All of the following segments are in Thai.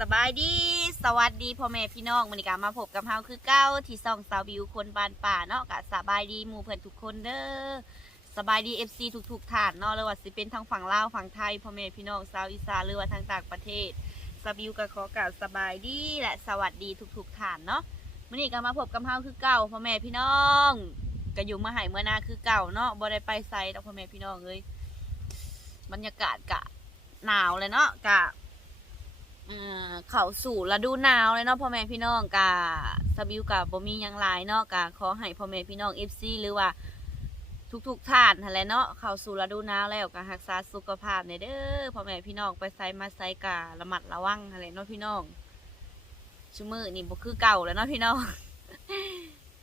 สบายดี สวัสดีพ่อแม่พี่น้องมื้อนี้ก็มาพบกับเฮาคือเก้าที่ซ่องสาวบิวคนบานป่าเนาะก็สบายดีหมู่เพื่อนทุกคนเด้อสบายดี FC ทุกๆท่านเนาะหรือว่าสิเป็นทางฝั่งลาวฝั่งไทยพ่อแม่พี่น้องชาวอีสานหรือว่าทางต่างประเทศสาวบิวก็ขอกล่าวสบายดีและสวัสดีทุกๆท่านเนาะมื้อนี้ก็มาพบกับเฮาคือเก้าพ่อแม่พี่น้องก็อยู่มาให้เมื่อนาคือเก่าเนาะบ่ได้ไปไสดอพ่อแม่พี่น้องเอ้ยบรรยากาศกะหนาวเลยเนาะกะ เข้าสู่ฤดูหนาวเลยเนาะพ่อแม่พี่น้องกะสบิวกับบ่มียังหลายเนาะกะขอให้พ่อแม่พี่น้อง FC หรือว่าทุกๆท่านนั่นแหละเนาะเข้าสู่ฤดูหนาวแล้วก็รักษาสุขภาพในเด้อพ่อแม่พี่น้องไปไสมาไสกะระมัดระวังนั่นแหละเนาะพี่น้องชุมือนี่บ่คือเก่าแล้วเนาะพี่น้อง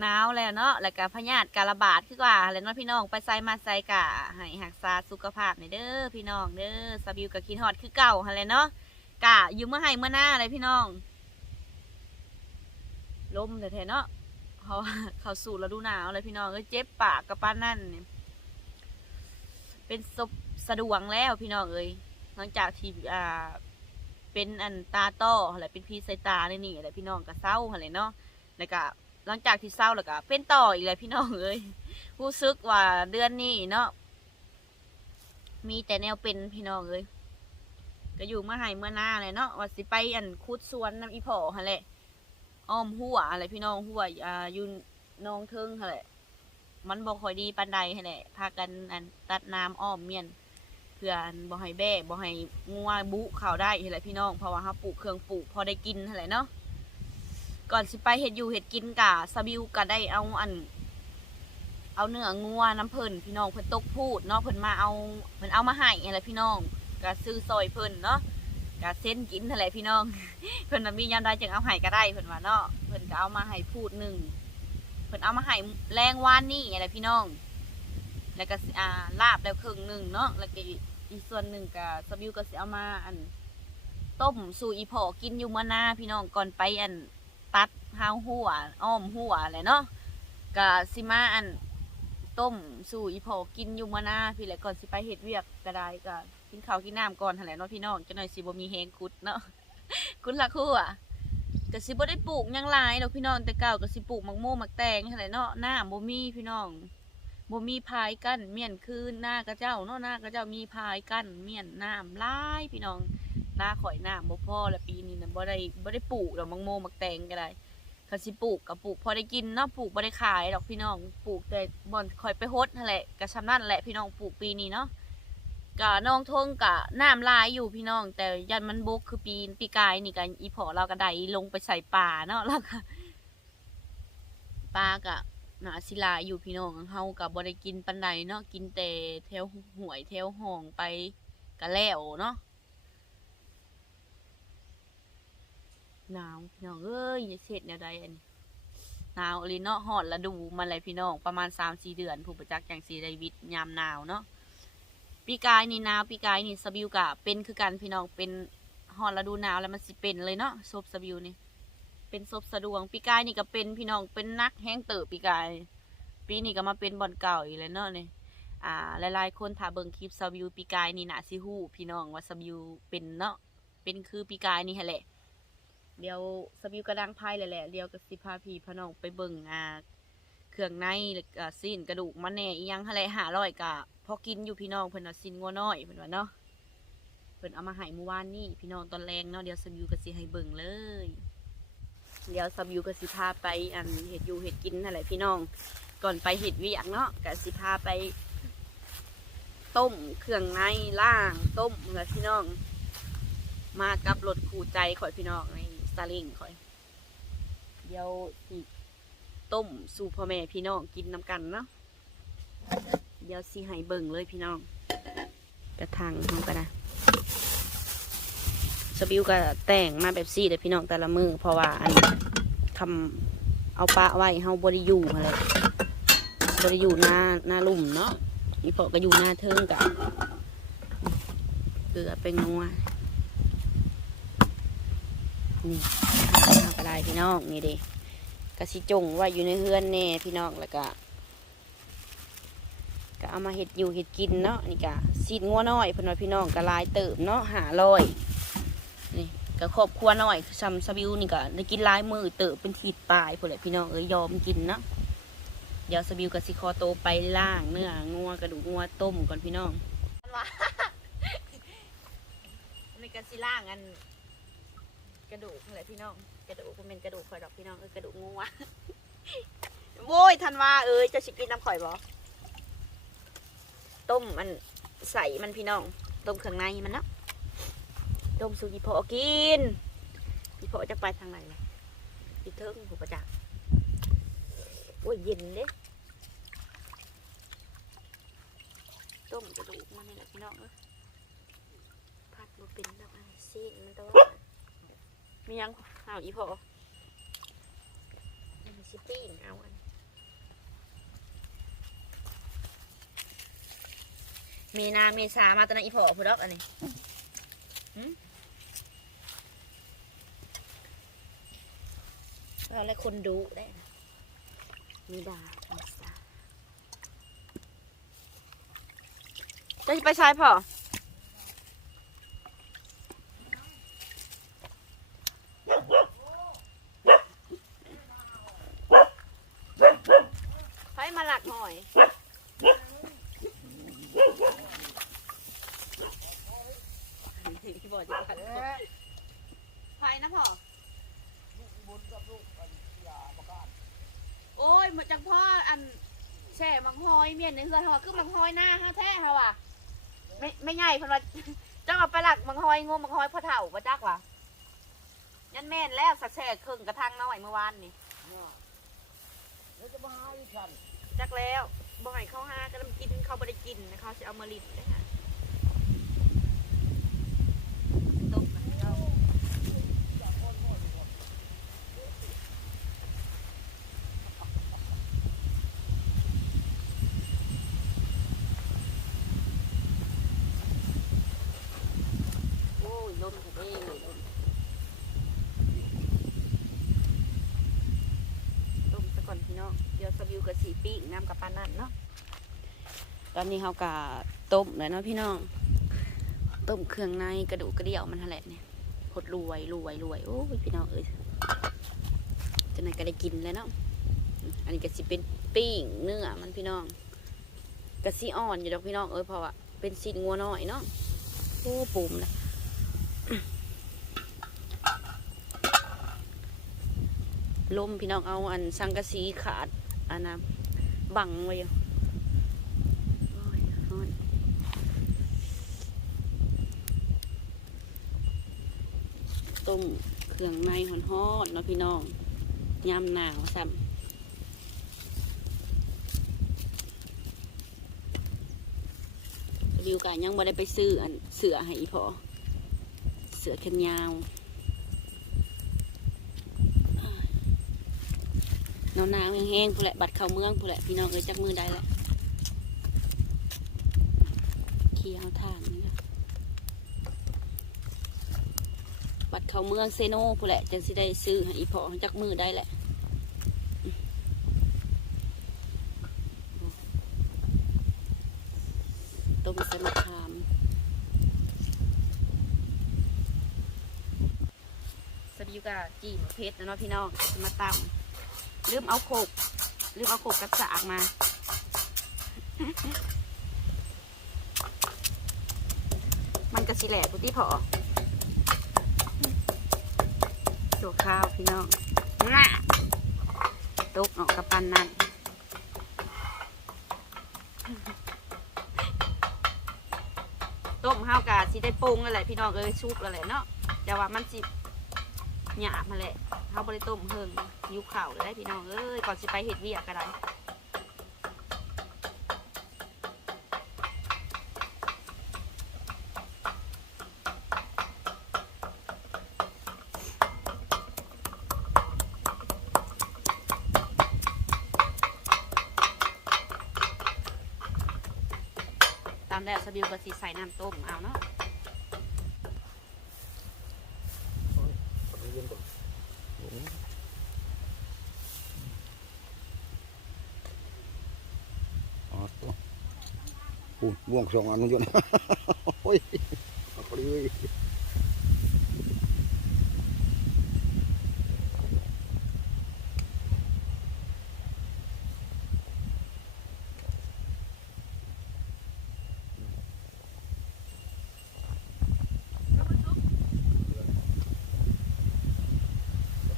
หนาวแล้วเนาะแล้วก็พยาธิการระบาดคือว่าแล้วเนาะพี่น้องไปไสมาไสกะให้รักษาสุขภาพในเด้อพี่น้องเด้อสบิวกับคิดฮอดคือเก่าหั่นแหละเนาะ กะยู่เมื่อให้เมื่อหน้าเลยพี่น้อง ลมแต่แท้ๆเนาะเขาเขาสู่ฤดูหนาวเลยพี่น้องก็เจ็บปากกับป้านนั่นเป็นศพสะดวงแล้วพี่น้องเอ้ยหลังจากที่อ่า เป็นอันตาต้ออะไรเป็นพีไซตาเนี่ยนี่อะไรพี่น้องก็เศร้าอะไรเนาะแล้วก็หลังจากที่เศร้าแล้วก็เป็นต่ออีกเลยพี่น้องเอ้ยรู้สึกว่าเดือนนี้เนาะมีแต่แนวเป็นพี่น้องเอ้ย ก็อยู่เมื่อไหร่เมื่อหน้าเลยเนาะว่าสิไปอันคุดสวนน้ำอีพอหั่นแหละอ้อมหัวอะไรพี่น้องหัวอ่าอยู่นองเทิงหั่นแหละมันบ่ค่อยดีปานใดหั่นแหละพากันอันตัดน้ำอ้อมเมียนเพื่ออันบ่ให้แบ่บ่ให้งัวบุเข้าได้หั่นแหละพี่น้องเพราะว่าเฮาปลูกเครื่องปลูกพอได้กินหั่นแหละเนาะก่อนสิไปเฮ็ดอยู่เฮ็ดกินกะสบิวก็ได้เอาอัน เอาเนื้องัวน้ำเพิ่นพี่น้องเพิ่นตกพูดเนาะเพิ่นมาเอาเพิ่นเอามาให้หั่นแหละพี่น้อง ก็ซื้อซอยเพิ่นเนาะก็เส้นกินนั่นแหลพี่น้อง เพิ่นมียามใดจึงเอาให้ก็ได้เพิ่นว่าเนาะเพิ่นก็เอามาให้พูดหนึ่งเพิ่นเอามาให้แรงวานนี่อะไรพี่น้อง แล้วก็อ่าลาบแล้วครึ่งหนึ่งเนาะแล้วก็อีกส่วนหนึ่งก็สบิวก็สิเอามาอันต้มสู่อีพอกินอยู่มื้อหน้าพี่น้องก่อนไปอันตัดห้าวหัวอ้อมหัวแหละเนาะก็สิมาอันต้มสู่อีพอกินอยู่มื้อหน้าพี่แหละก่อนสิไปเฮ็ดเวียกก็ได้ก็ กินข้าวกินน้ำก่อนหั่นแหละเนาะพี่น้องจังหน่อยสิบ่มีแฮงกุดเนาะกุดละคู่อะก็สิบ่ได้ปลูกยังหลายดอกพี่น้องแต่เก่าก็สิปลูกมักโม่มักแตงหั่นแหละเนาะหน้าบ่มีพี่น้องบ่มีพายกั้นเมียนคือหน้ากระเจ้าเนาะหน้ากระเจ้ามีพายกั้นเมียนน้ำลายพี่น้องหน้าข่อยน้ำบ่พอและปีนี้นะบ่ได้บ่ได้ปลูกดอกมักโม่มักแตงก็ได้ก็สิปลูกก็ปลูกพอได้กินเนาะปลูกบ่ได้ขายดอกพี่น้องปลูกแต่บ่อนข่อยไปฮดนั่นแหละก็ซำนั้นแหละพี่น้องปลูกปีนี้เนาะ กะน้องทงกะน้ำลายอยู่พี่น้อง แต่ยันมันบกคือปีนปีกายนี่กันอีพอเราก็ได้ลงไปใส่ป่าเนาะแล้วก็ปลากะหนาศิลาอยู่พี่น้องเฮากับ่ได้กินปันใดเนาะกินแต่แถวหวยแถวห้องไปกะแล้วเนาะหนาวพี่น้องเอ้ยอย่าเสร็จแนวใดอันนี้หนาวอลีเนาะฮอดฤดูมันเลยพี่น้องประมาณ3-4เดือน ผู้ประจักษ์จังสีไดวิทย์ยามหนาวเนาะ ปีกายนี่หนาวปีกายนี่สบิวกะเป็นคือกันพี่น้องเป็นฮอดฤดูหนาวแล้วมันสิเป็นเลยเนาะศพสบิวนี่ เป็นศพสะดวง ปีกายนี่ก็เป็นพี่น้องเป็นนักแห้งเติบปีกาย ปีนี้ก็มาเป็นบอลเก่าอีกแล้วเนาะนี่อ่าหลายๆคนถ้าเบิ่งคลิปสบิวปีกายนี่หนาสิฮู้พี่น้องว่าสบิวเป็นเนาะเป็นคือปีกายนี่แหละเดี๋ยวสบิวกระดังไพ่เลยแหละเดี๋ยวก็สิพาพี่พี่น้องไปเบิ่งอ่าเครื่องในแล้วก็สิ้นกระดูกมันแน่อียังอะไรหาร้อยกะ อกินอยู่พี่น้องเพิ่นเอาสิ้นงัวน้อยเพิ่นว่าเนาะเพิ่นเอามาให้เมื่อวานนี้พี่น้องตอนแรงเนาะเดี๋ยวสบิวก็สิให้เบิ่งเลย เดี๋ยวสบิวก็สิพาไปอันเห็ดอยู่เห็ดกินนั่นแหละพี่น้อง ก่อนไปเห็ดวียกเนาะก็สิพาไป ต้มเครื่องในล่างต้มแล้วพี่น้อง มากับรถคู่ใจข่อยพี่น้องในซาเลิงข่อย เดี๋ยวสิต้มสู่พ่อแม่พี่น้องกินน้ำกันเนาะ ดี๋ยวสิให้เบิ่งเลยพี่น้อง กระทางน้องก็ได้สบิวก็แต่งมาแบบซี่เด้พี่น้องแต่ละมือเพราะว่าอันคำเอาปลาไว้เฮาบริยูอะไรบริยูหน้าหน้าลุ่มเนาะอีพอก็อยู่หน้าเทิงกับเกลือเป็นนัวนี่ทางเฮาก็ได้พี่น้องนี่ด้กระสิจงไว่าอยู่ในเฮือนแน่พี่น้องแล้วก็ ก็เอามาเห็ดอยู่เห็ดกินเนาะนี่กะซีดงัวน้อยพิ่นว่าพี่น้องก็ลายเติบเนาะหาลอยนี่กับครอบครัวน้อยซัมสบิวนี่ก็ได้กินลายมือเติบเป็นทีดปลายพอแหละพี่น้องเอ้ยยอมกินเนาะเดี๋ยวสบิวกับสิคอโตไปล่างเนื้องัวกระดูกงัวต้มก่อนพี่น้องในกระสิล่างอันกระดูกนั่นแหละพี่น้องกระดูกมันเป็นกระดูกข่อยดอกพี่น้องเออกระดูกงัวโว้ยทันว่าเอ้ยจะสิกินน้ำข่อยบ่ ต้มมันใส่มันพี่น้องต้มเครื่องในมันเนาะต้มสูตรอีพอกินอีพอจะไปทางไหนล่ะอีเทิงผูประจักษ์โอ้ยเย็นเด้ต้มกระดูกมันนี่แหละพี่น้องเอ้ยพัดมาเป็นแบบอันซีนมันแตัวามียังเอาอีพอมันสิปิ้งเอาอัน มีนาเมษามาตอนนั้นอีพอพูดดอกอันนี้หึเราเลยคนดูได้นะมีดาเมษาจะไปใช้พอไฟมาหลักหน่อยที่บอกจะพัดไฟนะพ่อโอ้ยเหมือนจังพ่ออันแช่มังหอยเมีย นในเฮือนเขาว่าคือมังหอยหน้าฮะแท้เขาว่ะไม่ไม่ใหญ่เพันว่าเจ้าเอาไปหลักมังหอยงมมังหอยพ่อเฒ่าพ่จักว่ะยันแม่นแล้วสักแช่ครึ่งกระทั่งน้อยเมื่อวานนี่แล้วจะมาหาอีฉันจักแล้วบ่ให้เขาหาก็ลำกินเขาบ่ได้กินนะเขาสิเอามาลิ้นเลยฮะต้มกันเจ้าโอ้ยลมทะเลลมต้มซะก่อนพี่น้องเดี๋ยวสวิว กับสีปีกน้ำกับปลานั่นเนาะตอนนี้เขากะต้มเลยเนาะพี่น้องต้มเครื่องในกระดูกกระเดี่ยวมันแหละเนี่ยหดรวยรวยรวยโอ้ยพี่น้องเอ้ยจะไหนก็ได้กินเลยเนาะอันนี้ก็สิเป็นปิ้งเนื้อมันพี่น้องกะสิอ่อนอยู่ดอกพี่น้องเอ้ยเพราะว่าเป็นสินงัวน้อยเนาะโอ้ปุ่มนะลมพี่น้องเอาอันสังกะสีขาด อันนะบังไว้อยู่ต้มเครื่องในหอนฮอดเนาะพี่น้องยำหนาวซ้ำวิวกันยังไม่ได้ไปซื้ออันเสือให้อีพอ เสือแขนยาว หนาวๆแห้งๆผู้แหละบัดเข้าเมืองผู้แหละพี่น้องเอ้ยจักมือได้แหละเคียวทานนี่นะบัดเขาเมืองเซโน่ผู้แหละจังสิได้ซื้อให้อีพอจักมือได้แหละต้มสมะขามสวัสดีอยู่กับจีมเพชรนะเนาะพี่น้องมาตำ ลืมเอาโขกลืมเอาโขกกระสากมา มันกระสิแหลกกูที่พอตัวข้าวพี่น้องน่ะตกออกกับปันนั่นต้มข้าวกาสิได้ปรุงแล้วแหละพี่น้องเอ้ยชุกแล้วแหละเนาะแต่ว่ามันสิ หยาบมาแหละข้าบริต้มเฮิงยุคข่าวเลยได้พี่น้องเอ้ยก่อนสิไปเห็ดเวียกก็ได้ตามแล้วสบิวก็สิใส่น้ำต้มเอาเนาะ พูดม่วงสองอันมันอยู่นะโอ้ยเอาเลย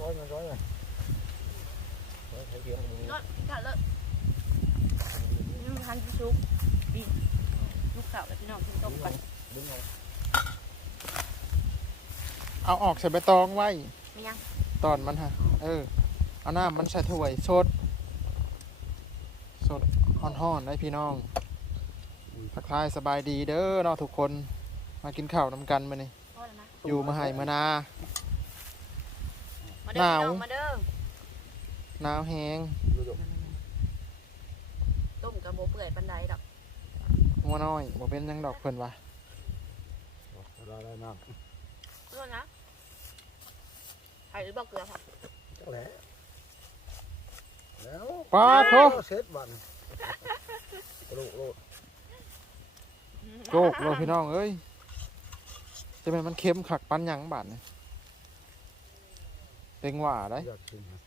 ร้อยมันร้อยเลยร้อยใช้เดียวกันเลยร้อยกันเลยยังทันชุก ดีลูกเก่าแล้วพี่น้องกินต้มกันดึงเอาเอาออกใส่ใบตองไว้ ไม่ยังตอนมันฮะ เออ เอาน้ำมันใส่ถ้วยสดสดห่อนๆได้พี่น้องทักทายสบายดีเด้อเนาะทุกคน มากินข้าวนำกันมานี่พอแล้วนะอยู่มาไห้มานา มาเด้อหนาว พี่น้องมาเด้อหนาวแหงดูดูต้มกับโบเปื่อยปันไดดอก งัวน้อยบ่เป็นหยังดอกเพิ่นวะได้ได้น้เพื่อนนะไข่หรือบอกเกลือค่ะำเจ้าแหละแล้วป้าโทเสร็จวันโลกโลกโกกโลพี่น้องเอ้ยจะเป็นมันเค็มขักปันหยังบาดนี่เต็งหว่าได้ อยากชิมนะ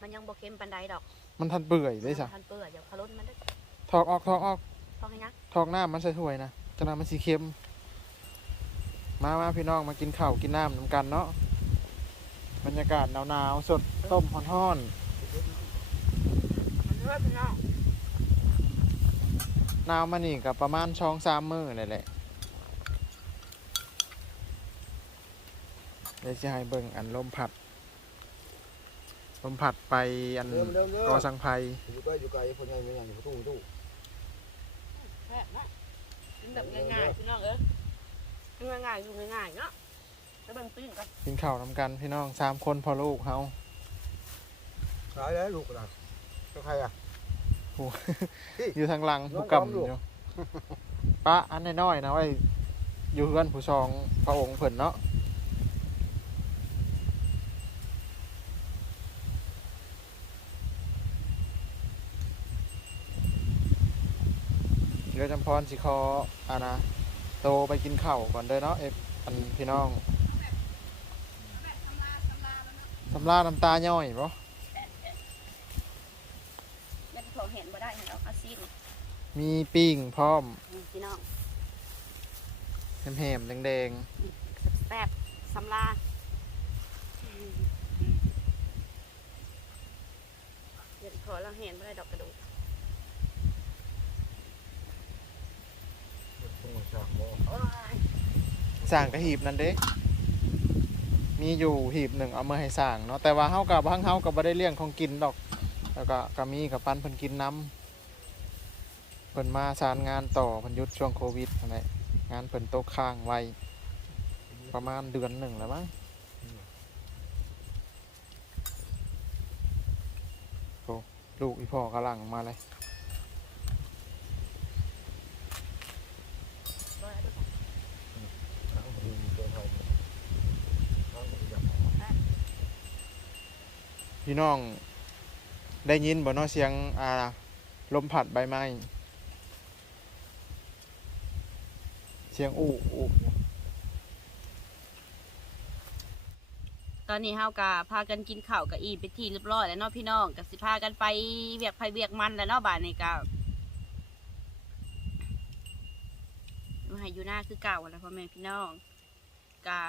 มันยังโบเค็มปันไดดอก มันทันเปื่อยเลยจ้ะทันเปื่อยเดี๋ยวคารนมันได้ถอกออกถอกออกพอให้นะทอกน้ำมันใส่ถ้วยนะจะนำมันสีเค็ม มามาพี่น้องมากินข้าวกินน้ำน้ำกันเนาะบรรยากาศหนาวๆสดต้มฮ้อนมันเลือดพี่น้องๆหนาวมานี่กับประมาณช่องสามมือเลยแหละเดี๋ยวจะให้เบิ่งอันลมผัด ลมผัดไปอันเริ่มเริ่มเริ่มกอสังไพรอยู่ใกล้อยู่ไกลคนใหญ่ไม่ใหญ่อยู่ตู้ตู้แซ่บนะกินแบบง่ายๆพี่น้องเอ้ยกินง่ายๆอยู่ง่ายๆเนาะแล้วเบิ่งปิ้งกันกินข้าวน้ำกันพี่น้องสามคนพอลูกเฮาขายแล้วลูกหลานก็ใครอะอยู่ทางหลังน้องผู้กำน้องลูกอยู่ปะอันน้อยๆนะไว้อยู่เพื่อนผู้ชองพระองค์เพิ่นเนาะ เดี๋ยวจำพรสิคออานะโตไปกินข้าวก่อนเด้อเนาะเอฟอันพี่น้องสำลาน้ำตาย่อยบ่ยังพอเห็นบ่ได้เห็นเอาอาซีนมีปิ้งพร้อมพี่น้องแหมๆแดงแซ่บสำลาเดี๋ยวขอเราเห็นบ่ได้ดอกกระดูก ต้องมา สั่งกระหีบนั่นเด้มีอยู่หีบหนึ่งเอามาให้สั่งเนาะแต่ว่าเฮากับพังเฮากับบ่ได้เลี้ยงของกินดอก แล้วก็ก็มีกับปันเพิ่นกินน้ำเพิ่นมาสารงานต่อเพิ่นหยุดช่วงโควิดนั่นแหละงานเพิ่นตกค้างไว้ประมาณเดือนหนึ่งแล้วมั้งโอ้ลูกอีพ่อกำลังมาเลย บ่ได้ดอก ทางมือเกินเท่าทางมือจับ พี่น้องได้ยินบ่เนาะเสียงอ่าลมพัดใบไม้เสียงอู้อู้ตอนนี้เฮากะพากันกินข้าวกับอีไปทีเรียบร้อยแล้วเนาะพี่น้องก็สิพากันไปเวียกไผเวียกมันแล้วเนาะบ่ายนี้ก็อยู่ให้อยู่หน้าคือเก่าแล้วพ่อแม่พี่น้อง กา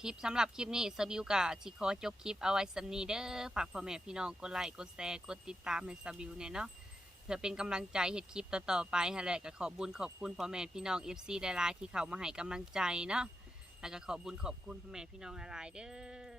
คลิปสำหรับคลิปนี้สบิวกาชิคอจบคลิปเอาไว้สำนีเด้อฝากพ่อแม่พี่น้องกดไลค์กดแชร์กดติดตามให้สบิวเนี่ยเนาะเพื่อเป็นกำลังใจเห็ดคลิปต่อๆไปฮะแหละก็ขอบุญขอบคุณพ่อแม่พี่น้องเอฟซีหลายๆที่เข้ามาให้กำลังใจเนาะแล้วก็ขอบุญขอบคุณพ่อแม่พี่น้องหลายๆเด้อ